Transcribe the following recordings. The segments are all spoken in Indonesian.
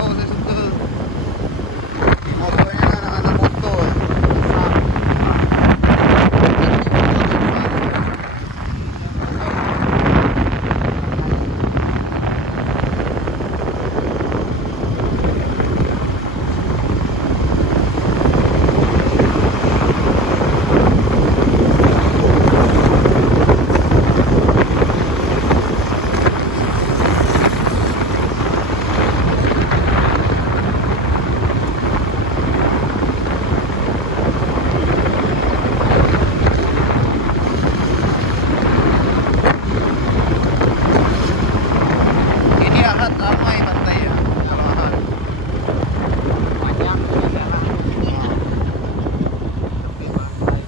moto saya suka. Motonya anak-anak moto. Ramai pantai ya, kalau Ahad. Banyak daerah tepi pantai.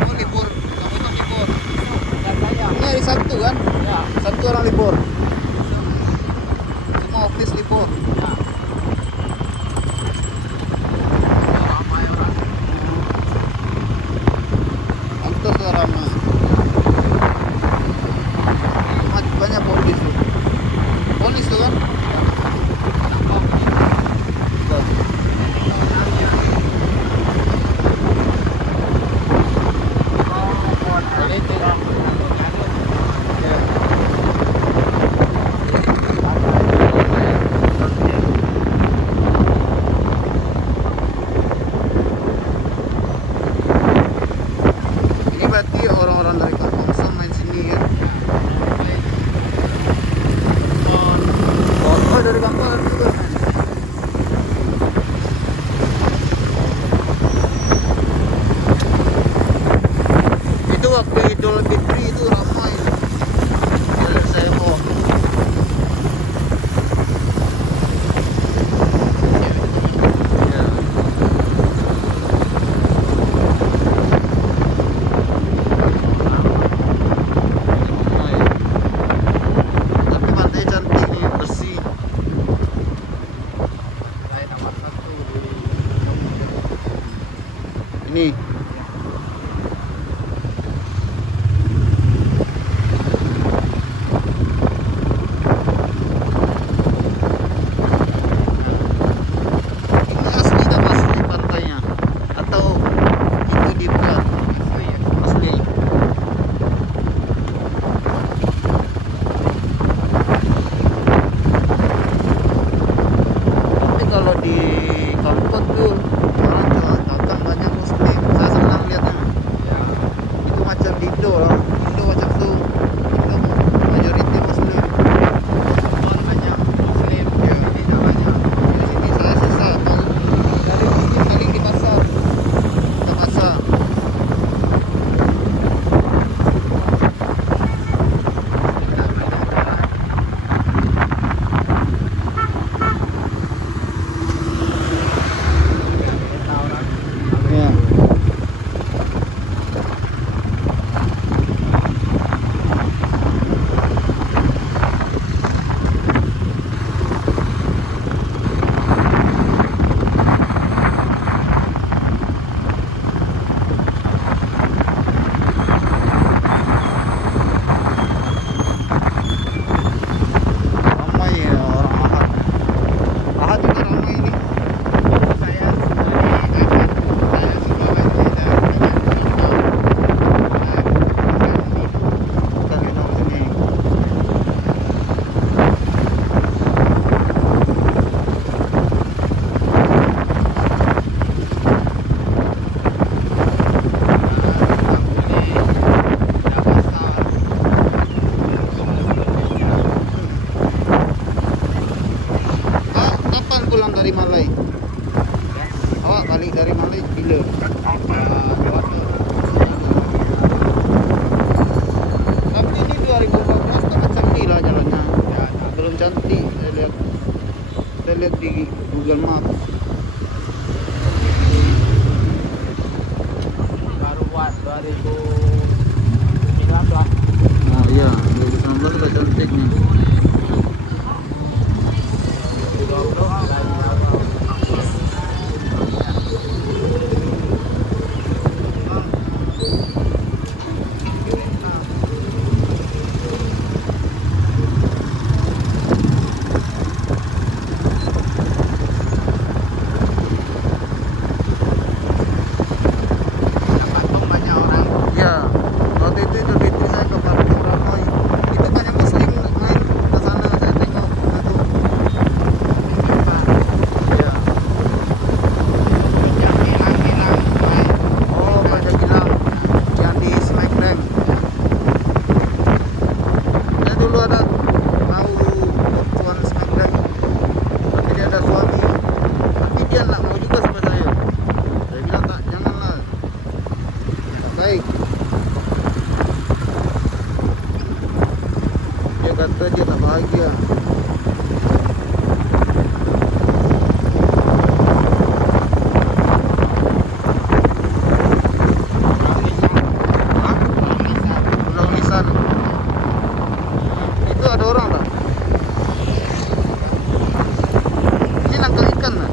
Oh libur, kamu itu libur. Ini hari Sabtu kan? Ya, Sabtu orang libur. Semua office libur. ya. Ramai orang. Pantas lah ramai. Banyak polis tuh. Polis tuh kan? Tuh. Politik. Ya. Ini berarti orang-orang dari kampung semua main sini kan? Oh dari kampung ada juga. Itu waktu Idul Fitri itu ramai. Jalan saya mau. Ya. Ramai. Tapi pantai cantik nih, bersih. Saya nomor 1 di Ini sholat aja tak bahagia. Pulau Lisan. Itu ada orang tak? Ini nangkap ikan tak?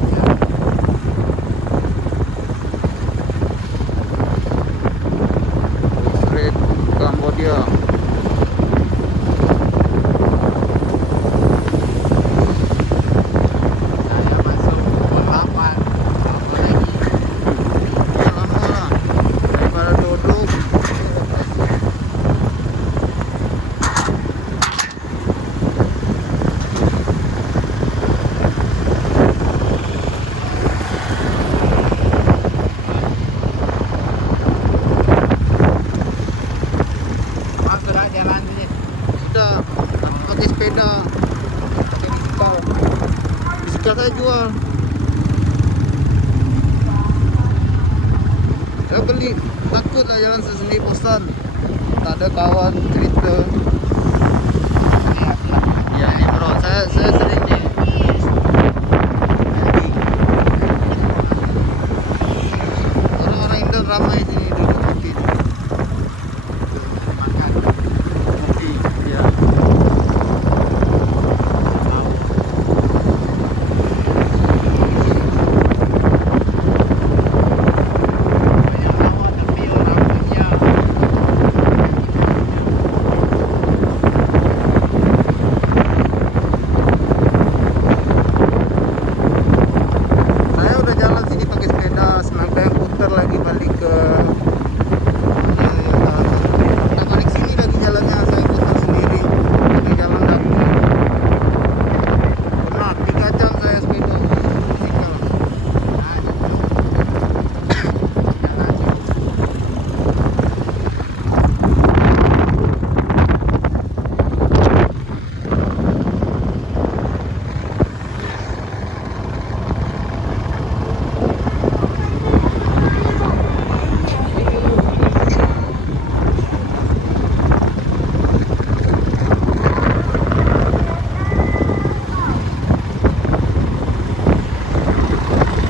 Straight Cambodia. Saya masuk pukul 8. Apa lagi? Ya lama lah daripada duduk. Mas sudah jalan sini. Sudah pakai sepeda, pakai bisikal. Bisikal saya jual. Saya beli, takut lah jalan sendiri bosan. Tak ada kawan cerita. Ya ini bro, saya sering nih. Orang-orang Indo ramai sini duduk kopi. Makan. Kopi, ya. Banyak lama tapi orang punya. Saya udah jalan sini pakai sepeda, sampai putar lagi balik ke tak balik sini lagi jalannya, saya putar sendiri pakai jalan kaki. Pernah 3 jam saya sepeda bisikal.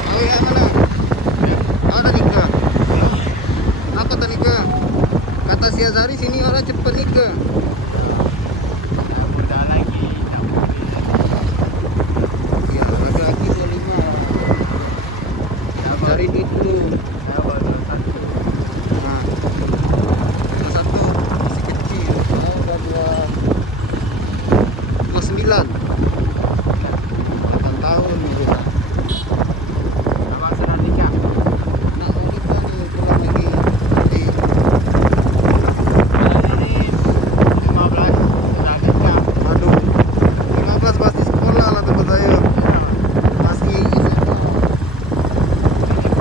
Oh iya mana? Oh udah nikah. Apa tuh nikah? Kata si Azari sini orang cepet nikah. Udah lagi. Ya laki-laki 25. Cari duit dulu. Saya baru satu. Nah, yang satu masih kecil. Saya udah 29. 8 tahun gitu. Abang sudah nikah. Nak mau nikah nih pulang lagi. Nanti Ini 15 sudah nikah. aduh 15 pasti sekolah lah tempat saya. Masih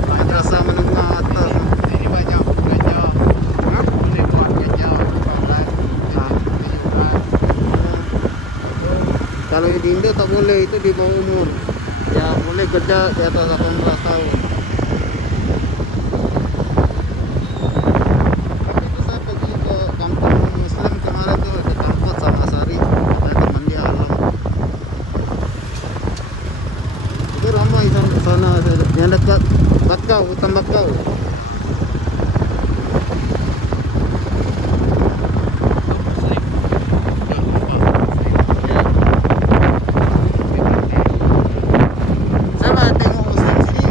madrasah menengah atas. Ini banyak bunganya. Hah? Ini keluarganya. Barat. Ah. 17. Kalau di Indo tak boleh, itu di bawah umur. Ya boleh kerja di atas 18 tahun. Itu saya pergi ke kampung Muslim kemarin tuh, ke Kampot sama Sari. Ada teman dia alam. Itu ramai sana, yang dekat Bakau, hutan Bakau. Ya. Saya mah tengok Muslim sini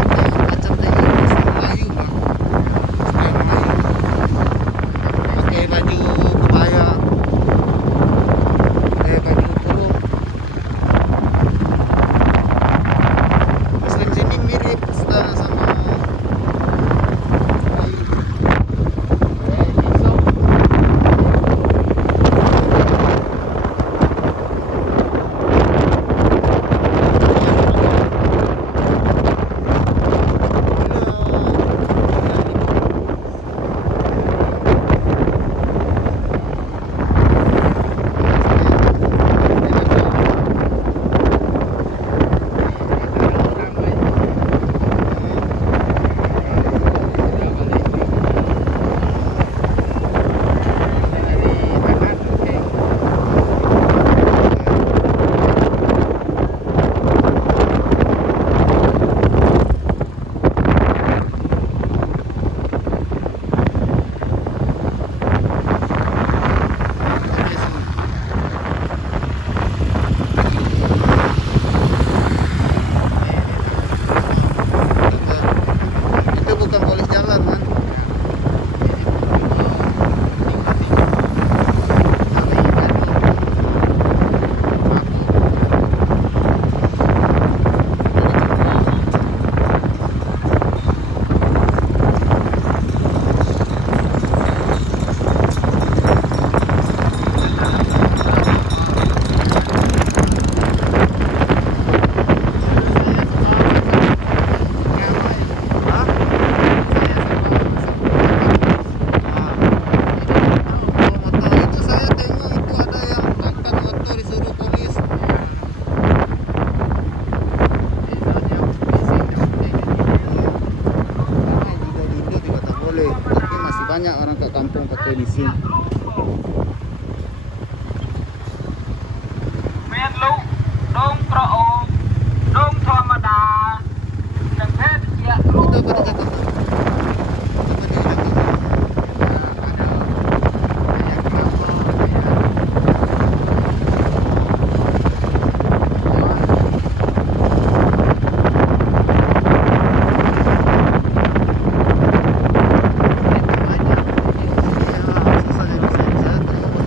racing. Miền lục đông trọ đông thọ mà đà đừng thế chia lục Ito ba ito? Susah jadi saya.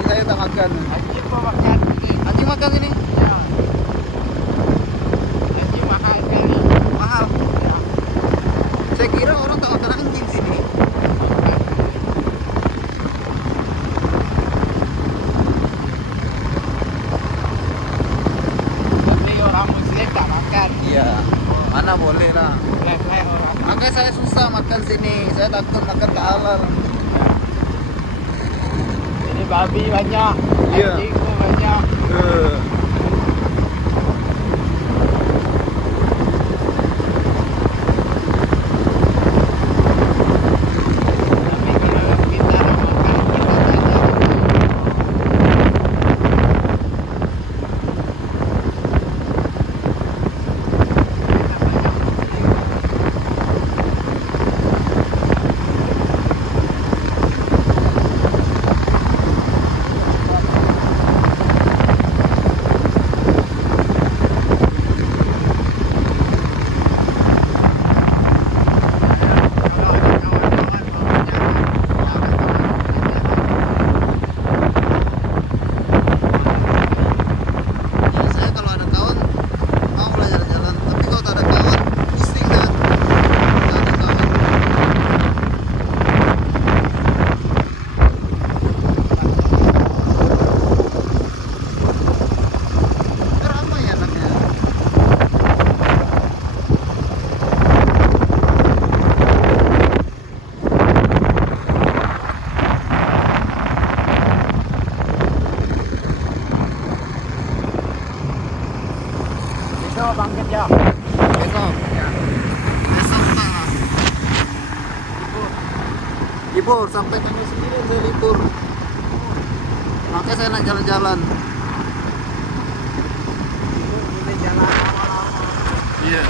anjing saya tak makan. Anjing mau makan ini. Anjing makan sini. Ya. Anjing mahal sekali. Mahal. Ya. Saya kira orang tak makan anjing sini. Tapi orang muslim tak makan. Iya. Mana boleh lah. Leher orang. Makanya saya susah makan sini. Saya takut makan tak halal. Ini babi banyak. Iya. Anjing pun banyak. Tapi kalau kita nak makan kita tanya. Ya, saya kalau ada kawan mau lah jalan-jalan. Tapi kalau tak ada kawan pusing kan. Tak ada kawan. Ramai anaknya. Besok bangkit ya. Besok. Besok tanggal. Libur sampai tanggal 9 saya libur. Makanya saya nak jalan-jalan. Ini jalan lama-lama. Iya.